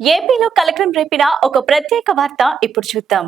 ఏపీలో కలకలం రేపిన ఒక ప్రత్యేక వార్త ఇప్పుడు చూద్దాం.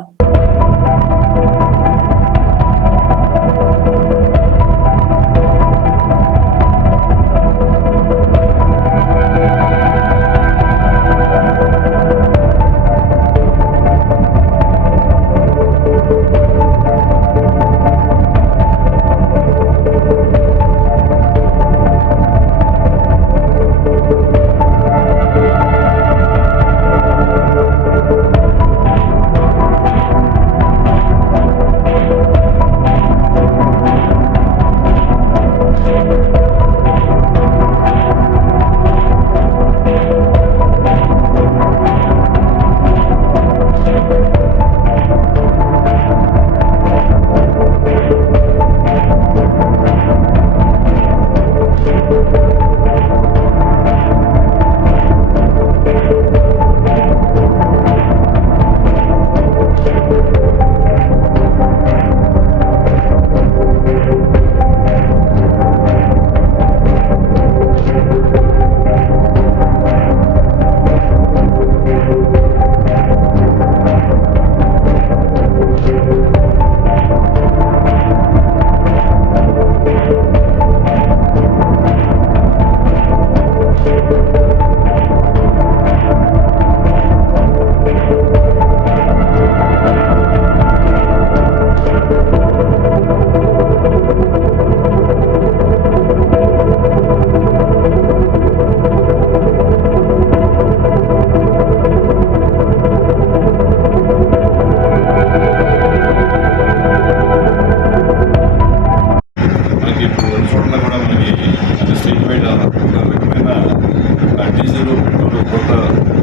డీజిల్ పెట్రోల్ కొత్త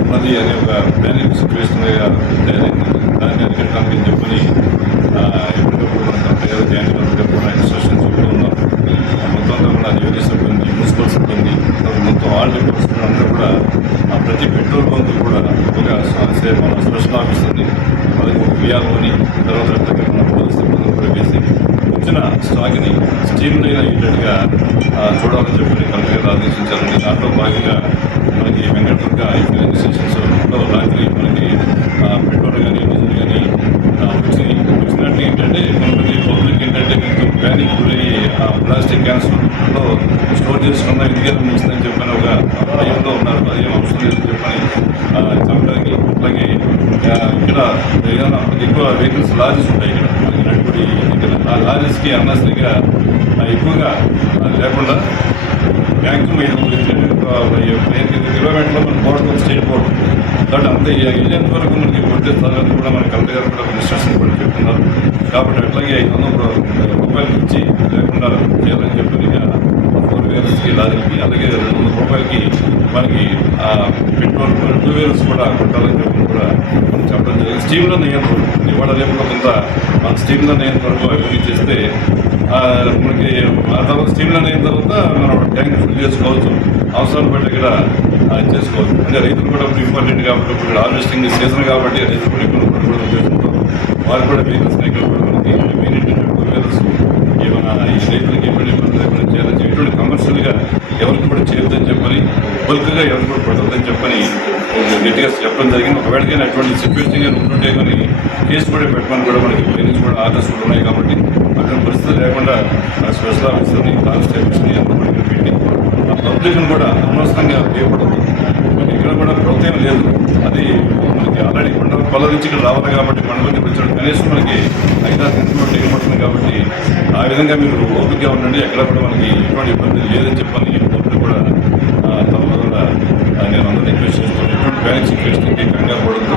ఉన్నది అనే ఒక ప్లానింగ్ సిచ్యువేషన్ తయారైంది. దాన్ని అరికట్టడానికి చెప్పని ఎప్పటికప్పుడు మన కంపెనీ గారు జాయిన్ ఇన్స్ట్రక్షన్స్ చెప్తూ ఉన్నారు. మొత్తం అంతా కూడా యోగి సిబ్బంది, మున్సిపల్ సిబ్బంది, మొత్తం ఆల్ డిపార్ట్మెంట్స్ అందరూ కూడా ప్రతి పెట్రోల్ బంక్ కూడా ఒక మన స్పెషల్ ఆఫీస్ ఉంది, అది ఒక విఆర్ఓని, తర్వాత మన పోలీస్ సిబ్బందిని కూడా వేసి వచ్చిన స్టాక్ని స్టీమ్ లైన్ అయ్యేటట్టుగా చూడాలని చెప్పి కలెక్టర్ గారు ఆదేశించారండి. దాంట్లో భాగంగా మనకి వెంకటదుర్గ ఫిలింగ్ స్టేషన్స్లో రాత్రి మనకి పెట్రోల్ కానీ డీజిల్ కానీ వచ్చినట్టు ఏంటంటే మనకి పబ్లిక్ ఏంటంటే కొంచెం ప్యానిక్ గురయ్యి ప్లాస్టిక్ క్యాన్స్లో స్టోర్ చేసుకున్న ఇండియాలో ముస్తుందని చెప్పని ఒక భయంలో ఉన్నారు. అదేం అవసరం లేదని చెప్పని చెప్పడానికి. అలాగే ఇక్కడ ఏదైనా ఎక్కువ వెహికల్స్ లారీస్ ఉంటాయి ఇక్కడ మనకి నడుపుడి ఇక్కడ. ఆ లారీస్కి అన్నసరిగా ఎక్కువగా లేకుండా మ్యాక్సిమం 5 కిలోమీటర్లో మన బోర్డు స్టేట్ బోర్డు కాబట్టి అంత వెళ్ళేంత వరకు మనకి కొట్టే స్థలాన్ని కూడా మన కలెక్టర్ గారు కూడా ఇన్స్ట్రక్షన్ కూడా చెప్తున్నారు. కాబట్టి అట్లాగే 500 రూపాయలు ఇచ్చి లేకుండా చేయాలని చెప్పి 4 వీలర్స్కి లారీకి, అలాగే 200 రూపాయలకి మనకి పెట్రోల్ 2 వీలర్స్ కూడా కొట్టాలని చెప్పి కూడా మనం చెప్పడం జరిగింది. స్టీమ్లో నియంత్రణ ఇవాళ రేపు కొంత మన స్టీమ్లో నియంత్రణ అవన్నీ చేస్తే మనకి ఆ తర్వాత స్టీమ్లో అయిన తర్వాత మనం ట్యాంక్ ఫుల్ చేసుకోవచ్చు, అవసరాన్ని బట్టి ఇక్కడ చేసుకోవచ్చు. అంటే రైతులు కూడా ఇప్పుడు ఇంపార్టెంట్ కాబట్టి ఇప్పుడు హార్వెస్టింగ్ సీజన్ కాబట్టి రైతులు కూడా ఇప్పుడు కూడా ఉద్దేశంతో వారు కూడా వెహికల్స్ ఇక్కడ కూడా మనకి మెయిన్ ఏంటంటే 2 వీలర్స్ ఏమైనా ఈ రైతులకి ఎటువంటి ఇబ్బంది లేకుండా చేయాలని ఎటువంటి కమర్షియల్గా ఎవరికి కూడా చేయొద్దని చెప్పని, బల్క్గా ఎవరికి కూడా పడవద్దని చెప్పని గట్టిగా చెప్పడం జరిగింది. ఒకవేళకైనా అటువంటి సిచ్యువేషన్ ఉంటుంటే కానీ కేసు కూడా పెట్టమని కూడా మనకి ట్రైనింగ్స్ కూడా ఆర్డర్స్ కూడా ఉన్నాయి. కాబట్టి అటువంటి పరిస్థితి లేకుండా స్పెషల్ ఆఫీసర్ని, కానిస్టేబుల్స్ని అందరూ కూడా పెట్టి పబ్లిక్ని కూడా అనవసరంగా ఉపయోగపడదు. మనకి ఇక్కడ కూడా ప్రోత్సాహం లేదు. అది మనకి ఆల్రెడీ కొండ నుంచి ఇక్కడ రావాలి కాబట్టి కొండలకి వచ్చాడు కనీసం మనకి 5-6 కిలోమీటర్లు ఎగబడుతుంది. కాబట్టి ఆ విధంగా మీరు ఓపికగా ఉండండి, ఎక్కడ కూడా మనకి ఎటువంటి ఇబ్బంది లేదని చెప్పని పబ్లిక్ కూడా తప్పకుండా నేను అందరూ రిక్వెస్ట్ చేస్తున్నాను. ఎటువంటి ప్యానిక్ సిచ్యువేషన్కి కంగారు పడద్దు.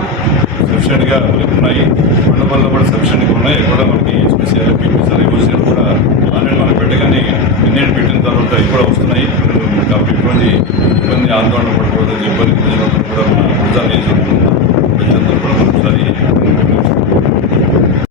సఫిషియెంట్గా మనకి ఉన్నాయి, కొండపల్లిలో కూడా సఫిషియెంట్గా ఉన్నాయి. కూడా మనకి ఎస్పీసీఆర్, పీపీసీఆర్, యూసీఆర్ కూడా ఆల్రెడీ మనం పెట్టగానే నిన్నేటి పెట్టిన తర్వాత ఇప్పుడు వస్తున్నాయి. కాబట్టి ఎటువంటి ఇబ్బంది ఆందోళన పడకూడదని చెప్పని ప్రజలందరూ కూడా మన ప్రజలు ప్రజలందరూ కూడా ఒకసారి